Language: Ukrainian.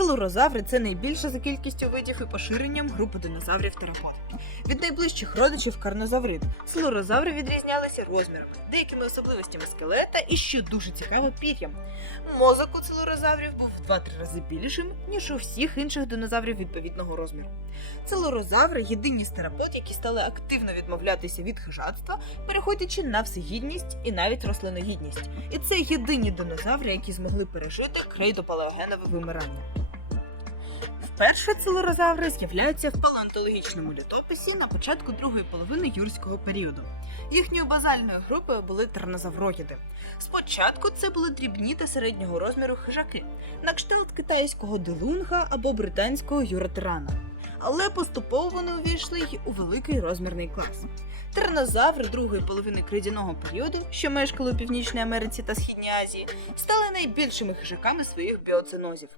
Целурозаври це найбільша за кількістю видів і поширенням група динозаврів терапод. Від найближчих родичів карнозаврид целурозаври відрізнялися розмірами, деякими особливостями скелета і, що дуже цікаво, пір'ям. Мозок у целурозаврів був в 2-3 рази більшим, ніж у всіх інших динозаврів відповідного розміру. Целурозаври єдині з терапод, які стали активно відмовлятися від хижатства, переходячи на всегідність і навіть рослиногідність. І це єдині динозаври, які змогли пережити крейдопалеогенове вимирання. Вперше целурозаври з'являються в палеонтологічному літописі на початку другої половини юрського періоду. Їхньою базальною групою були тернозавроїди. Спочатку це були дрібні та середнього розміру хижаки, на кшталт китайського делунга або британського юратерана. Але поступово вони увійшли й у великий розмірний клас. Тернозаври другої половини кридяного періоду, що мешкали у Північній Америці та Східній Азії, стали найбільшими хижаками своїх біоценозів.